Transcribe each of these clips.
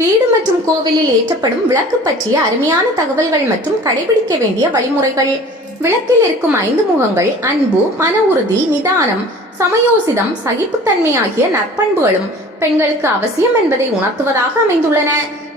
வீடு மற்றும் கோவிலில் ஏற்றப்படும் விளக்கு பற்றிய அருமையான தகவல்கள் மற்றும் கடைபிடிக்க வேண்டிய வழிமுறைகள். விளக்கில் இருக்கும் ஐந்து முகங்கள் அன்பு மன உறுதி நிதானம் சமயோசிதம் சகிப்புத்தன்மை ஆகிய நற்பண்புகளும் பெண்களுக்கு அவசியம் என்பதை உணர்த்துவதாக அமைந்துள்ளன.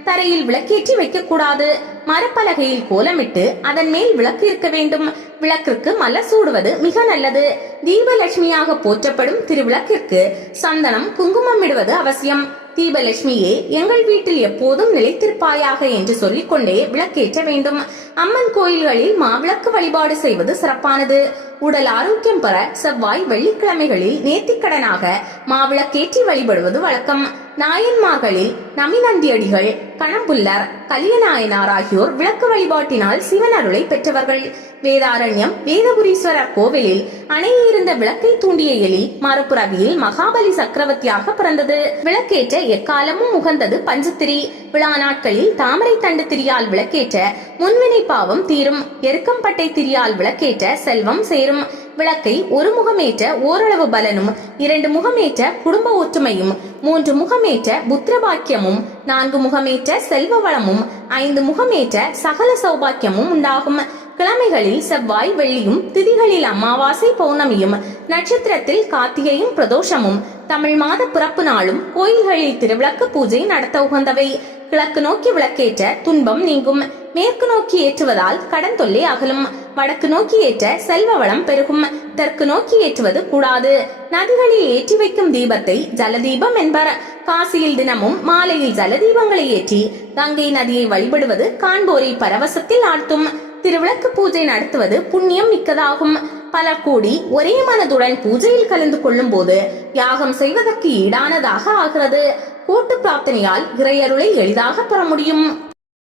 தரையில் விளக்கேற்றி வைக்கக்கூடாது. மரப்பலகையில் கோலமிட்டு அதன் மேல் விளக்கு இருக்க வேண்டும். விளக்கிற்கு மலர் சூடுவது மிக நல்லது. தீபலட்சுமியாக போற்றப்படும் திருவிளக்கிற்கு சந்தனம் குங்குமம் இடுவது அவசியம். தீபலட்சுமியே எங்கள் வீட்டில் எப்போதும் நிலைத்திருப்பாயாக என்று சொல்லிக்கொண்டே விளக்கேற்ற வேண்டும். அம்மன் கோயில்களில் மாவிளக்கு வழிபாடு செய்வது சிறப்பானது. உடல் ஆரோக்கியம் பெற செவ்வாய் வெள்ளிக்கிழமைகளில் நேர்த்திக்கடனாக மாவிளக்கேற்றி வழிபடுவது வழக்கம். நாயன்மார்களில் நமிநந்தியடிகள் பணம்புல்லர் கலியநாயனார் ஆகியோர் விளக்கு வழிபாட்டினால் சிவன் அருளை பெற்றவர்கள். வேதாரண்யம் வேதபுரீஸ்வரர் கோவிலில் அணையிருந்த விளக்கை தூண்டிய எலி மறுபுறவியில் மகாபலி சக்கரவர்த்தியாக பிறந்தது. விளக்கேற்ற எக்காலமும் உகந்தது பஞ்சத்திரி. விழா நாட்களில் தாமரை தண்டு திரியால் விளக்கேற்ற முன்வினை பாவம் தீரும். எருக்கம்பட்டை திரியால் விளக்கேற்ற செல்வம் சேரும். விளக்கை ஒரு முகமேற்ற ஓரளவு பலனும் இரண்டு முகமேற்ற குடும்ப ஒற்றுமையும் மூன்று முகமேற்ற புத்திரபாக்கியமும் நான்கு முகமேற்ற செல்வ வளமும் ஐந்து முகமேற்ற சகல சௌபாக்கியமும் உண்டாகும். கிழமைகளில் செவ்வாய் வெள்ளியும் திதிகளில் அமாவாசை பௌர்ணமியும் நட்சத்திரத்தில் கார்த்திகையும் பிரதோஷமும் தமிழ் மாத பிறப்பு நாளும் கோயில்களில் திருவிளக்கு பூஜை நடத்த உகந்தவை. கிழக்கு நோக்கி விளக்கேற்ற துன்பம் நீங்கும். மேற்கு நோக்கி ஏற்றுவதால் கடன் தொல்லை அகலும். வடக்கு நோக்கி ஏற்ற செல்வ வளம் பெருகும். தெற்கு நோக்கி ஏற்றுவது கூடாது. நதிகளில் ஏற்றி வைக்கும் தீபத்தை ஜலதீபம் என்பர். காசியில் தினமும் மாலையில் ஜலதீபங்களை ஏற்றி கங்கை நதியை வழிபடுவது காண்போரை பரவசத்தில் ஆழ்த்தும். திருவிளக்கு பூஜை நடத்துவது புண்ணியம் மிக்கதாகும். பலர் கூடி ஒரே மனதுடன் பூஜையில் கலந்து கொள்ளும் போது யாகம் செய்வதற்கு ஈடானதாக ஆகிறது. கூட்டு பிரார்த்தனையால் இறையருளை எளிதாக பெற முடியும்.